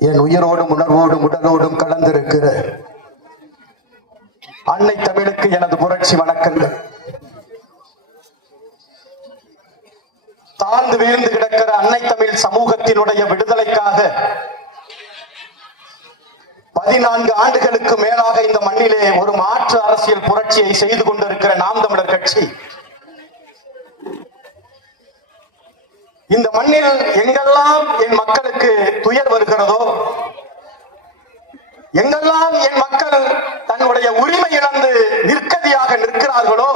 என் உயிரோடும் உணர்வோடும் உடலோடும் கலந்திருக்கிற அன்னை தமிழுக்கு எனது புரட்சி வணக்கங்கள். தாழ்ந்து வீழ்ந்து கிடக்கிற அன்னை தமிழ் சமூகத்தினுடைய விடுதலைக்காக பதினான்கு ஆண்டுகளுக்கு மேலாக இந்த மண்ணிலே ஒரு மாற்று அரசியல் புரட்சியை செய்து கொண்டிருக்கிற நாம் தமிழர் கட்சி. இந்த மண்ணில் எங்கெல்லாம் என் மக்களுக்கு துயர் வருகிறதோ எங்கெல்லாம் என் மக்கள் தன்னுடைய உரிமை இழந்து நிற்கதியாக நிற்கிறார்களோ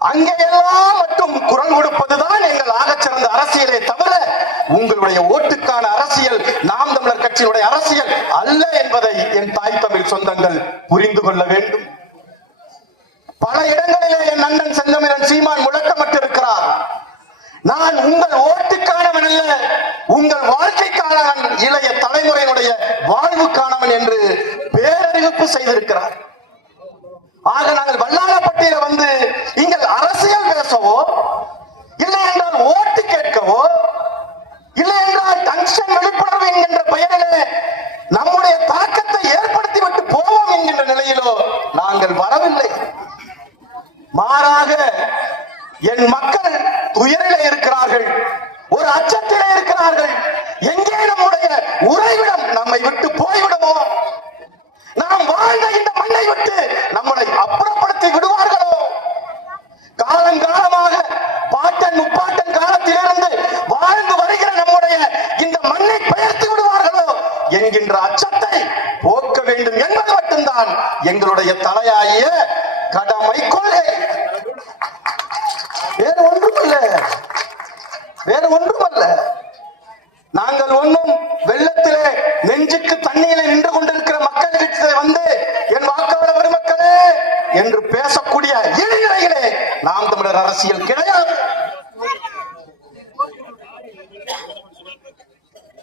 அங்கெல்லாம் மட்டும் குரல் கொடுப்பது எங்கள் ஆகச்சிறந்த அரசியலே தவிர உங்களுடைய ஓட்டுக்கான அரசியல் நாம் தமிழர் கட்சியினுடைய அரசியல் அல்ல என்பதை என் தாய் தமிழ் சொந்தங்கள் புரிந்து கொள்ள வேண்டும். பல இடங்களிலே என் அண்ணன் செந்தமிழன் சீமான் முழக்கமிட்டிருக்கிறார். நான் உங்கள் ஓட்டுக்கானவன் அல்ல உங்கள் வாழ்க்கைக்கானவன் இளைய தலைமுறையினுடைய வாழ்வுக்கானவன் என்று பேரறிவிப்பு செய்திருக்கிறார். ஆக நாங்கள் வல்லாளப்பட்டியில வந்து நீங்கள் அரசியல் பேசவோ இல்லை என்றால் ஓட்டு கேட்கவோ இல்லை என்றால் டங்ஷன் விழிப்புணர்வு என்கின்ற பெயரிலே நம்முடைய தாக்கத்தை ஏற்படுத்தி விட்டு போவோம் என்கின்ற நிலையிலோ நாங்கள் வரவில்லை மாறாக என் மக்கள் துயரிலே இருக்கிறார்கள் ஒரு அச்சத்திலே இருக்கிறார்கள் எங்கே நம்முடைய உறைவிடம் நம்மை விட்டு போய்விடுமோ நாம் வாழ்ந்த இந்த மண்ணை விட்டு நம்மளை அப்புறப்படுத்தி விடுவார்களோ காலங்காலமாக பாட்டன் முப்பாட்டன் காலத்திலிருந்து வாழ்ந்து வருகிற நம்முடைய இந்த மண்ணை பெயர்த்து விடுவார்களோ என்கின்ற அச்சத்தை போக்க வேண்டும் என்பது மட்டும்தான் எங்களுடைய தலையாய கடமை கொள்கை. வேறு ஒன்றுமல்ல. வேறு அல்ல நாங்கள் ஒன்றும் வெள்ளத்திலே நெஞ்சுக்கு தண்ணீரில் நின்று கொண்டிருக்கிற மக்களிடத்திலே வந்து என் வாக்காளர் மக்களே என்று பேசக்கூடிய இளைஞர்களே நாம் தமிழர் அரசியல் கிடையாது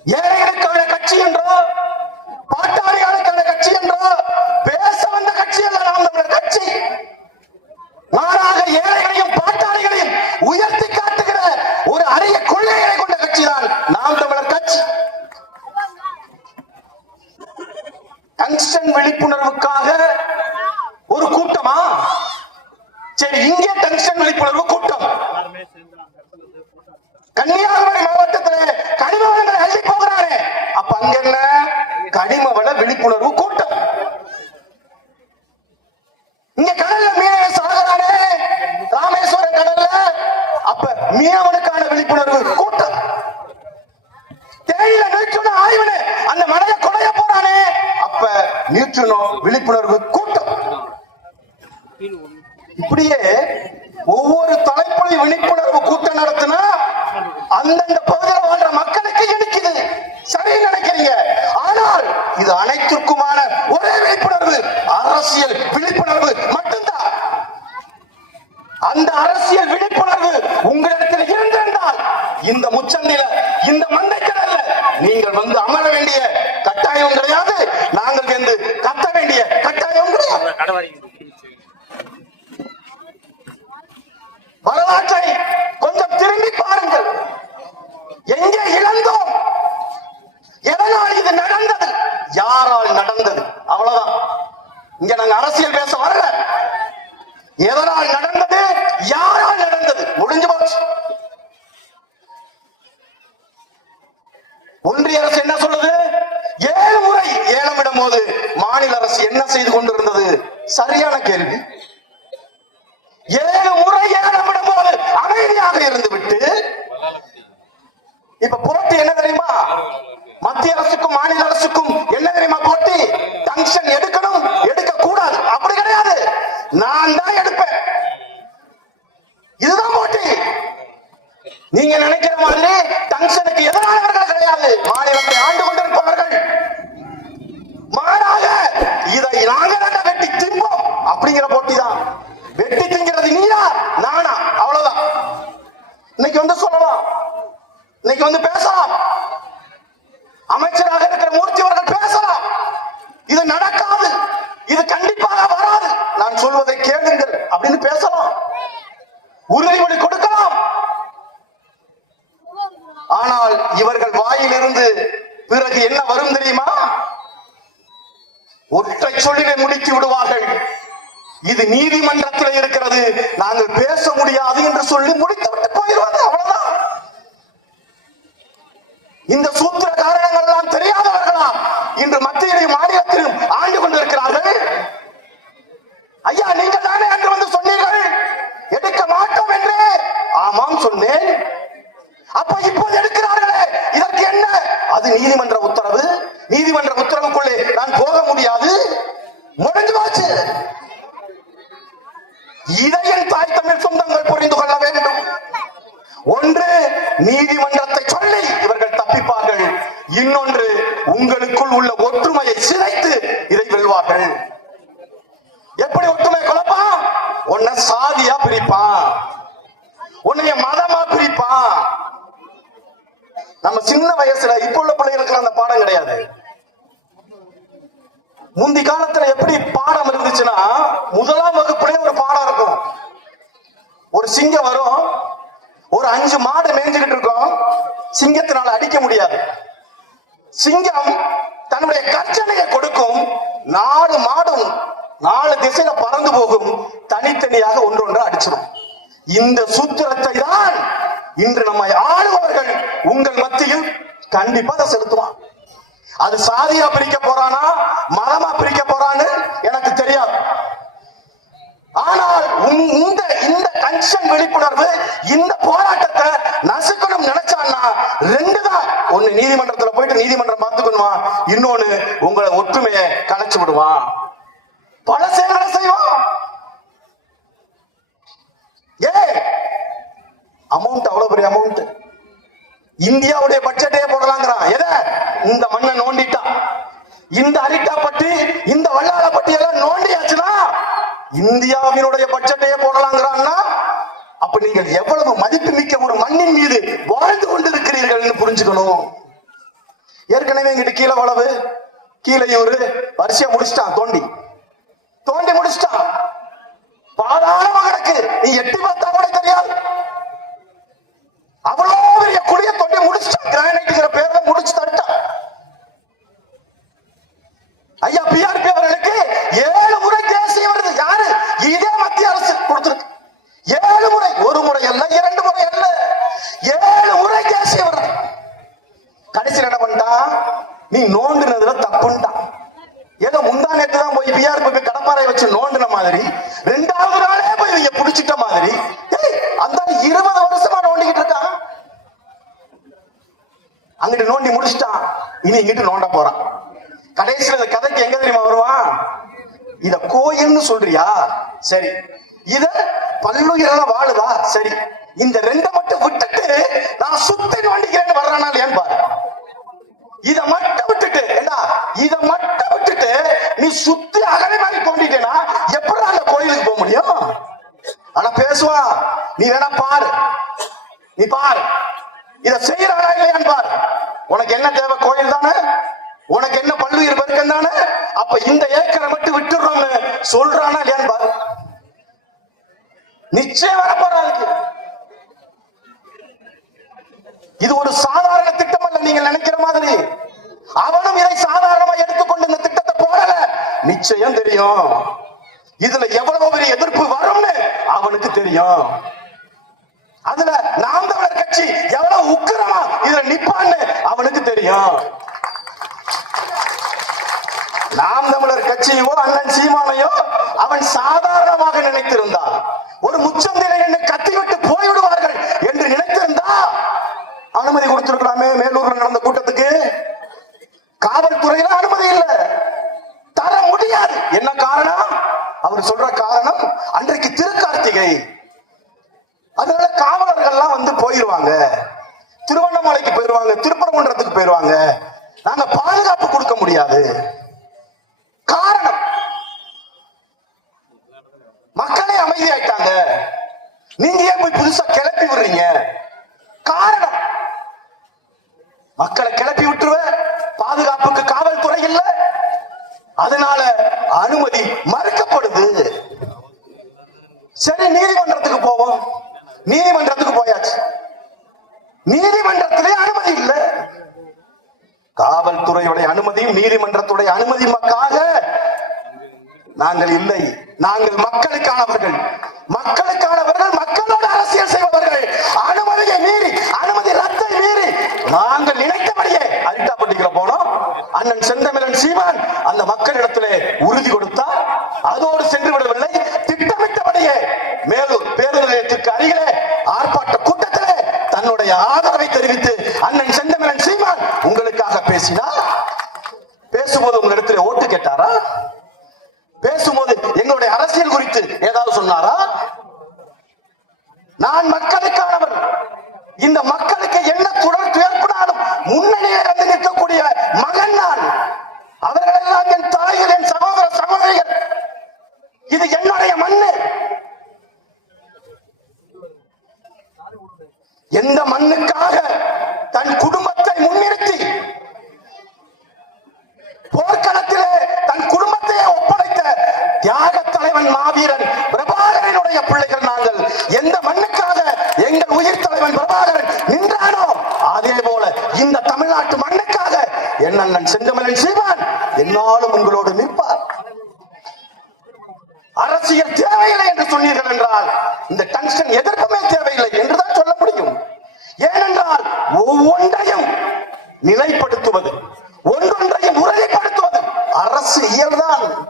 ஏழைகளுக்கான கட்சி என்றோ பாட்டாளிகளுக்கான கட்சி என்றோ பேச வந்த கட்சி அல்ல நாம் தமிழர் கட்சி மாறாக ஏழைகளையும் பாட்டாளிகளையும் உயர்த்தி காட்டுகிற ஒரு அரிய கொள்கைகளை கொண்ட கட்சிதான் நாம் தமிழர் கட்சி டங்ஸ்டன் விழிப்புணர்வுக்காக ஒரு கூட்டமா சரி இங்கே டங்ஸ்டன் விழிப்புணர்வு கூட்டம். கன்னியாகுமரி மாவட்டத்தில் கனிம வளங்களை அள்ளி போகிறாரே. அப்ப அங்க என்ன? கனிம வள விழிப்புணர்வு கூட்டம். இங்க கடல்ல மீனவ சாகரானே ராமேஸ்வரம் கடல்ல. அப்ப மீனவனுக்கான விழிப்புணர்வு கூட்டம். தேயில நியூட்ரினோ ஆய்வனு. அந்த மலையை கொடைய போறானே. அப்ப நியூட்ரினோ விழிப்புணர்வு கூட்டம் இப்படியே ஒவ்வொரு தலைப்புலையும் விழிப்புணர்வு கூட்டம் நடத்தினா அந்தந்த பகுதியில் வாழ்ற மக்களுக்கு இனிக்குது. சரி நினைக்கிறீங்க. ஆனால் இது அனைத்திற்குமான ஒரே விழிப்புணர்வு. அரசியல் விழிப்புணர்வு மட்டும்தான். அந்த அரசியல் விழிப்புணர்வு உங்களிடத்தில் இருந்திருந்தால் இந்த முச்சந்தில இந்த மந்தைக்கடல்ல நீங்கள் வந்து அமர வேண்டிய கட்டாயம் கிடையாது. நாங்கள் வந்து கத்த வேண்டிய கட்டாயம் கிடையாது. வரலாற்றை கொஞ்சம் திரும்பி பாருங்கள். எங்கே இழந்தோம்? எதனால் இது நடந்தது? யாரால் நடந்தது? அவ்வளவுதான். இங்க நாங்க அரசியல் பேச வரல. எதனால் நடந்தது? யாரால் நடந்தது? முடிஞ்சு போச்சு. ஒன்றிய அரசு என்ன சொல்லுது? ஏழு முறை ஏலமிடும் போது மாநில அரசு என்ன செய்து கொண்டிருந்தது? சரியான கேள்வி. ஏழு முறை ஏலமிடும் போது அமைதியாக இருந்து விட்டு இப்ப போட்டி என்ன தெரியுமா? மத்திய அரசுக்கும் மாநில அரசுக்கும் என்ன தெரியுமா போட்டி? டங்ஷன் எடுக்கணும் எடுக்க கூடாது அப்படி கிடையாது. நான் தான் எடுப்பேன். இதுதான் போட்டி. நீங்க நினைக்கிற மாதிரி டங்ஷனுக்கு எதிரானவர்கள் கிடையாது. மாநிலத்தை ஆண்டு கொண்டிருப்பவர்கள். மாறாக இதை நாங்க வெட்டி திரும்போம் அப்படிங்கிற போட்டி தான் வெட்டி திங்கிறது நீயா நானா அவ்வளவுதான் இன்னைக்கு வந்து சொல்லலாம். இன்னைக்கு வந்து பேசலாம். அமைச்சராக இருக்கிற மூர்த்தி அவர்கள் பேசலாம். இது நடக்காது. இது கண்டிப்பாக வராது. நான் சொல்வதை கேளுங்கள் அப்படின்னு பேசலாம். உறுதிமொழி கொடுக்கலாம். ஆனால் இவர்கள் வாயிலிருந்து பிறகு என்ன வரும் தெரியுமா? ஒற்றை சொல்லிலே முடித்து விடுவார்கள். இது நீதிமன்றத்தில் இருக்கிறது. நாங்கள் பேச முடியாது என்று சொல்லி முடித்து விட்டு அவ்வளவுதான். இந்த சூத்திர காரணங்கள் எல்லாம் தெரியாதவர்களாம் இன்று மத்தியிலும் மாநிலத்திலும் ஆண்டு கொண்டிருக்கிறார்கள். ஐயா நீங்க தானே அன்று வந்து சொன்னீர்கள்? எடுக்க மாட்டோம் என்று. ஆமாம் சொன்னேன். அப்ப இப்போது எடுக்கிறார்களே இதற்கு என்ன? அது நீதிமன்ற உத்தரவு. நீதிமன்ற உத்தரவுக்குள்ளே நான் போக முடியாது முடிஞ்சு போச்சு இதை என் தாய் தமிழ் சொந்தங்கள் புரிந்து கொள்ள வேண்டும் ஒன்று நீதிமன்றத்தை சொல்லி இவர்கள் தப்பிப்பார்கள். இன்னொன்று உங்களுக்குள் உள்ள ஒற்றுமையை சிதைத்து இதை வெல்வார்கள். எப்படி ஒற்றுமை குழப்பான் உன்னை சாதியா பிரிப்பான். உன்னைய மதமா பிரிப்பான். நம்ம சின்ன வயசுல இப்ப உள்ள பிள்ளைகளுக்கு அந்த பாடம் கிடையாது. முந்தி காலத்துல எப்படி பாடம் இருந்துச்சுன்னா முதலாம் வகுப்புலேயே ஒரு பாடம் இருக்கும். ஒரு சிங்கம் வரும் ஒரு அஞ்சு மாடு மேய்ஞ்சுக்கிட்டு இருக்கோம். சிங்கத்தினால அடிக்க முடியாது. சிங்கம் தன்னுடைய கர்ச்சனையை கொடுக்கும். நாலு மாடும் நாலு திசையில பறந்து போகும். தனித்தனியாக ஒன்றொன்று அடிச்சிடும். இந்த சூத்திரத்தை தான் இன்று நம்மை ஆளுவர்கள் உங்கள் மத்தியில் கண்டிப்பா அதை செலுத்துவான் அது சாதியா பிரிக்க போறானா? இந்த விழிப்புணர்வு இந்த போராட்டத்தை நசுக்கணும் நினைச்சான்னா ரெண்டு தான் ஒண்ணு நீதிமன்றத்துல போயிட்டு நீதிமன்றம் பார்த்துக்கணுமா? இன்னொன்னு உங்களை ஒற்றுமையை கலைச்சு விடுவான். பல செயல்களை செய்வான். ஏ அமௌண்ட் அவ்வளவு பெரிய அமௌண்ட் இந்தியாவுடைய பட்ஜெட்டே போடலாங்கிறான். எதை? இந்த மண்ணை நோண்டிட்டான் இந்த அரிட்டா பட்டி இந்த வல்லாரப்பட்டி எல்லாம் நோண்டியாச்சுன்னா இந்தியாவினுடைய பட்ஜெட்டையே போடலாங்கிறான்னா நீங்கள் எவ்வளவு மதிப்பு மிக்க ஒரு மண்ணின் மீது வாழ்ந்து கொண்டிருக்கிறீர்கள் புரிஞ்சுக்கணும். ஏற்கனவே இங்கிட்டு கீழே வளவு கீழையூரு வரிசையா முடிச்சிட்டான் தோண்டி. தோண்டி முடிச்சிட்டான் பாதாளமா கிடக்கு. நீ எட்டி பார்த்தா கூட தெரியாது. அவ்வளவு பெரிய குடிய தோண்டி முடிச்சிட்டான் கிரானைட்டுங்கிற பேர்ல முடிச்சு தட்டான் நோண்டி முடிச்சிட்டான். இனி இங்கிட்டு நோண்ட போறான்? கடைசியில இந்த கதைக்கு எங்க தெரியுமா வருவான்? இத கோயில்னு சொல்றியா? சரி. இத பல்லுயிரெல்லாம் வாழுதா? சரி. இந்த ரெண்டை மட்டும் விட்டுட்டு நான் சுத்தி நோண்டிக்கிறேன்னு வர்றானா இல்லையான்னு பாரு? இத மட்டும் விட்டுட்டு ஏண்டா? இத மட்டும் விட்டுட்டு நீ சுத்தி அகலை மாதிரி தோண்டிட்டேனா எப்படி அந்த கோயிலுக்கு போக முடியும்? ஆனா பேசுவா. நீ வேணா பாரு. நீ பாரு. இத செய்யறானா இல்லையான்னு பாரு. என்ன தேவை? கோயில் தானே? உனக்கு என்ன பல்லுயிர் பெருக்கம் தானே? அப்ப இந்த ஏக்கரை மட்டும் விட்டுடுறோம்னு சொல்றானா இல்லையான்னு பாரு நிச்சயம் வரப்போறா அதுக்கு. இது ஒரு சாதாரண திட்டம் அல்ல நீங்க நினைக்கிற மாதிரி. அவனும் இதை சாதாரணமா எடுத்துக்கொண்டு இந்த திட்டத்தை போடல. நிச்சயம் தெரியும். இதுல எவ்வளவு பெரிய எதிர்ப்பு வரும்னு அவனுக்கு தெரியும். அதுல நாம் தமிழர் கட்சி எவ்வளவு உக்கிரமா இதுல நிப்பான்னு அவனுக்கு தெரியும் நாம் தமிழர் கட்சியோ அண்ணன் சீமானையோ அவன் சாதாரணமாக நினைத்திருந்தான் ஒரு முச்சந்தில என்னை கத்திவிட்டு போய்விடுவார்கள் என்று நினைத்திருந்தா அனுமதி கொடுத்திருக்கலாமே மேலூர்ல நடந்த கூட்டத்துக்கு காவல்துறையில அனுமதி இல்ல தர முடியாது என்ன காரணம் அவர் சொல்ற காரணம் அன்றைக்கு திருக்கார்த்திகை அதனால காவலர்கள்லாம் வந்து போயிருவாங்க திருவண்ணாமலைக்கு போயிருவாங்க திருப்பரங்குன்றத்துக்கு போயிருவாங்க. நாங்க பாதுகாப்பு கொடுக்க முடியாது. காரணம் மக்களே அமைதியாயிட்டாங்க. நீங்க ஏன் போய் புதுசா கிளப்பி விடுறீங்க? காரணம் மக்களை கிளப்பி விட்டுருவ பாதுகாப்புக்கு காவல்துறை இல்ல. அதனால அனுமதி மறுக்கப்படுது. சரி நீதிமன்றத்துக்கு போவோம். நீதிமன்றத்துக்கு போயாச்சு. நீதிமன்றத்திலே அனுமதி இல்ல. காவல்துறையுடைய அனுமதியும் நீதிமன்றத்துடைய அனுமதியுமக்காக நாங்கள் இல்லை. நாங்கள் மக்களுக்கானவர்கள். மக்களுக்கானவர்கள் மக்களோட அரசியல் செய்பவர்கள். அனுமதியை மீறி அனுமதி ரத்தை மீறி நாங்கள் நினைத்தபடியே அரிட்டாப்பட்டிக்கிற போனோம் அண்ணன் செந்தமிழன் சீமான் அந்த மக்களிடத்திலே உறுதி கொடுத்தார். அதோடு சென்று விடவில்லை. தன்னுடைய ஆதரவை தெரிவித்து அண்ணன் செந்தமிழன் சீமான் உங்களுக்காக பேசினார். பேசும்போது உங்களிடத்தில் ஓட்டு கேட்டாரா? பேசும்போது எங்களுடைய அரசியல் குறித்து ஏதாவது சொன்னாரா நான் மக்களுக்கானவர் இந்த மக்களுக்கு என்ன தொடர்பு ஏற்படாலும் முன்னணியில் வந்து நிற்கக்கூடிய மகன் நான் அவர்கள் எல்லாம் என் தாய்கள் என் சகோதர சகோதரிகள் இது என்னுடைய மண்ணு எந்த மண்ணுக்காக தன் குடும்பத்தை முன்னிறுத்தி போர்க்களத்திலே தன் குடும்பத்தையே ஒப்படைத்த தியாக தலைவன் மாவீரன் பிரபாகரனுடைய பிள்ளைகள் நாங்கள் எந்த மண்ணுக்காக எங்கள் உயிர் தலைவன் பிரபாகரன் நின்றானோ அதே போல இந்த தமிழ்நாட்டு மண்ணுக்காக என் அண்ணன் செந்தமிழன் சீமான் என்னாலும் உங்களோடு நிற்பார். அரசியல் தேவையில்லை என்று சொன்னீர்கள் என்றால் இந்த டங்ஸ்டன் எதிர்ப்புமே தேவையில்லை என்று என்றால் ஒவ்வொன்றையும் நிலைப்படுத்துவது ஒன்றொன்றையும் உறுதிப்படுத்துவது. அரசு இயல்தான்.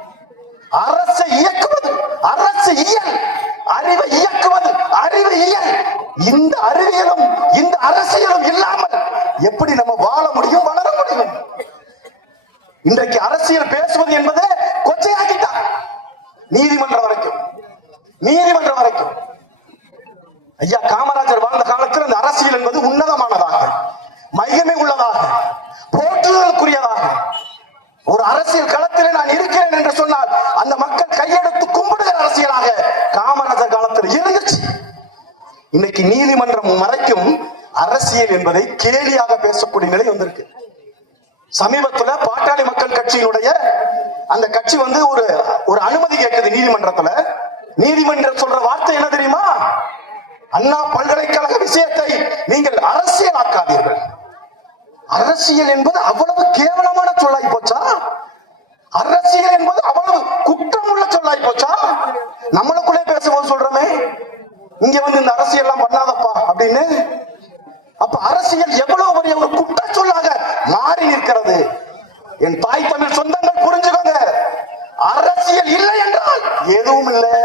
அரசை இயக்குவது அரசு இயல். அறிவை இயக்குவது அறிவு இயல். இந்த அறிவியலும் இந்த அரசியலும் இல்லாமல் எப்படி நம்ம வாழ முடியும் வளர முடியும்? இன்றைக்கு அரசியல் பேசுவது என்பது கொச்சையாக்கிட்டான் நீதிமன்றம் வரைக்கும். நீதிமன்றம் வரைக்கும். ஐயா காமராஜர் வாழ்ந்த காலத்தில் இந்த அரசியல் என்பது உன்னதமானதாக மையமே உள்ளதாக போற்றுதலுக்குரியதாக. ஒரு அரசியல் களத்தில் நான் இருக்கிறேன் என்று சொன்னால் அந்த மக்கள் கையெடுத்து கும்பிடுகிற அரசியலாக காமராஜர் காலத்தில் இருந்துச்சு. இன்னைக்கு நீதிமன்றம் வரைக்கும் அரசியல் என்பதை கேலியாக பேசக்கூடிய நிலை வந்திருக்கு. சமீபத்துல பாட்டாளி மக்கள் கட்சியினுடைய அந்த கட்சி வந்து ஒரு ஒரு அனுமதி கேட்குது நீதிமன்றத்துல. நீதிமன்றம் சொல்ற வார்த்தை என்ன தெரியுமா? அண்ணா பல்கலைக்கழக விஷயத்தை நீங்கள் அரசியலாக்காதீர்கள். அரசியல் என்பது அவ்வளவு கேவலமான சொல்லாய் போச்சா? அரசியல் என்பது அவ்வளவு குற்றம் உள்ள சொல்லாய் போச்சா? நம்மளுக்குள்ளே பேசும்போது சொல்றோமே இங்க வந்து இந்த அரசியல் எல்லாம் பண்ணாதப்பா அப்படின்னு. அப்ப அரசியல் எவ்வளவு பெரிய ஒரு குற்ற சொல்லாக மாறி நிற்கிறது? என் தாய் தமிழ் சொந்தங்கள் புரிஞ்சுக்கோங்க. அரசியல் இல்லை என்றால் எதுவும் இல்லை.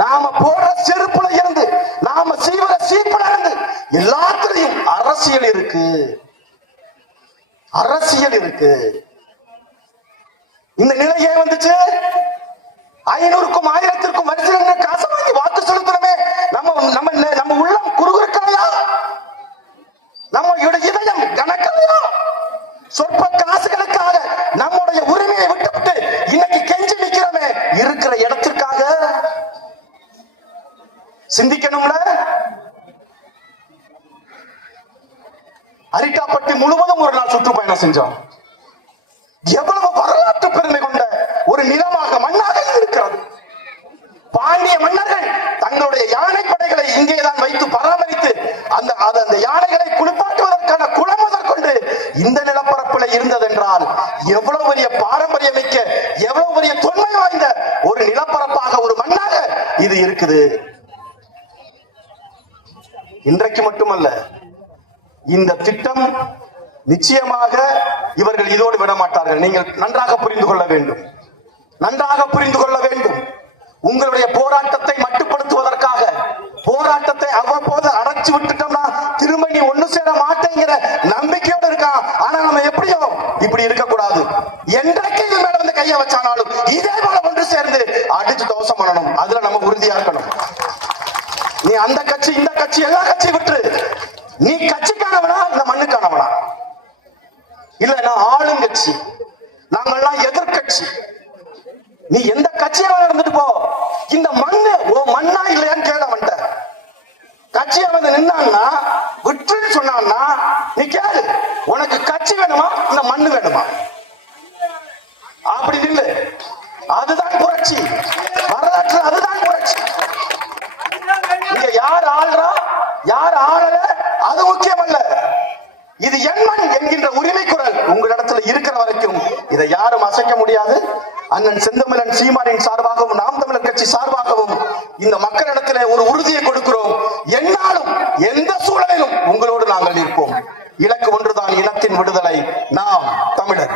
நாம போடுற செருப்புல இருந்து நாம செய்வத சீப்புல இருந்து எல்லாத்துலயும் அரசியல் இருக்கு. அரசியல் இருக்கு. இந்த நிலை ஏன் வந்துச்சு? ஐநூறுக்கும் ஆயிரத்திற்கும் வரிசையில் காசு வாங்கி வாக்கு செலுத்தணுமே நம்ம நம்ம நம்ம உள்ளம் குறுகுறுக்கலையா? நம்ம இதயம் கணக்கலையா சொற்ப காசுகளுக்காக நம்முடைய உரிமையை விட்டுவிட்டு இன்னைக்கு கெஞ்சி நிக்கிறோமே இருக்கிற இடத்துல சிந்திக்கணும்ல? அரிட்டாப்பட்டி முழுவதும் ஒரு நாள் சுற்றுப்பயணம் செஞ்சோம். எவ்வளவு வரலாற்று பெருமை கொண்ட ஒரு நிலமாக மண்ணாக இருக்கிறது. பாண்டிய மன்னர்கள் தங்களுடைய யானை படைகளை இங்கேதான் வைத்து பராமரித்து அந்த அந்த யானைகளை குளிப்பாட்டுவதற்கான குளம் முதற்கொண்டு இந்த நிலப்பரப்பில் இருந்ததென்றால் எவ்வளவு பெரிய பாரம்பரியம் மிக்க எவ்வளவு பெரிய தொன்மை வாய்ந்த ஒரு நிலப்பரப்பாக ஒரு மண்ணாக இது இருக்குது. இன்றைக்கு மட்டுமல்ல இந்த திட்டம் நிச்சயமாக இவர்கள் இதோடு விட மாட்டார்கள் நீங்கள் நன்றாக புரிந்து கொள்ள வேண்டும். நன்றாக புரிந்து கொள்ள வேண்டும். உங்களுடைய போராட்டத்தை மட்டுப்படுத்துவதற்காக போராட்டத்தை அவ்வப்போது அடைச்சு விட்டுட்டோம்னா திரும்ப நீ ஒண்ணு சேர மாட்டேங்கிற நம்பிக்கையோட இருக்கான் ஆனா நம்ம எப்படியோ இப்படி இருக்கக்கூடாது. என்றைக்கு இது மேல வந்து கையை வச்சானாலும் இதே போல ஒன்று சேர்ந்து அடிச்சு தோசம் பண்ணணும். அதுல நம்ம உறுதியா இருக்கணும். நீ அந்த கட்சி இந்த கட்சி எல்லா கட்சியும் விட்டு நீ கட்சிக்கானவனா இந்த மண்ணுக்கானவனா? இல்ல நான் ஆளுங்கட்சி நாங்கெல்லாம் எதிர்கட்சி நீ எந்த கட்சியா இருந்துட்டு போ. இந்த மண்ணு ஓ மண்ணா இல்லையான்னு கேள வந்துட்ட கட்சியா வந்து நின்னான்னா விட்டுன்னு சொன்னான்னா நீ கேளு. உனக்கு கட்சி வேணுமா? இந்த மண்ணு வேணுமா? அப்படி நில்லு. அதுதான் புரட்சி வரலாற்று அதுதான் புரட்சி இங்க யார் ஆள்றா யார் ஆளல அது முக்கியமல்ல இது என் மண் என்கின்ற உரிமை குரல் உங்களிடத்துல இருக்கிற வரைக்கும். இதை யாரும் அசைக்க முடியாது. அண்ணன் செந்தமிழன் சீமானின் சார்பாகவும் நாம் தமிழர் கட்சி சார்பாகவும் இந்த மக்களிடத்திலே ஒரு உறுதியை கொடுக்கிறோம். என்னாலும் எந்த சூழலிலும் உங்களோடு நாங்கள் இருப்போம் இலக்கு ஒன்றுதான் இனத்தின் விடுதலை. நாம் தமிழர்.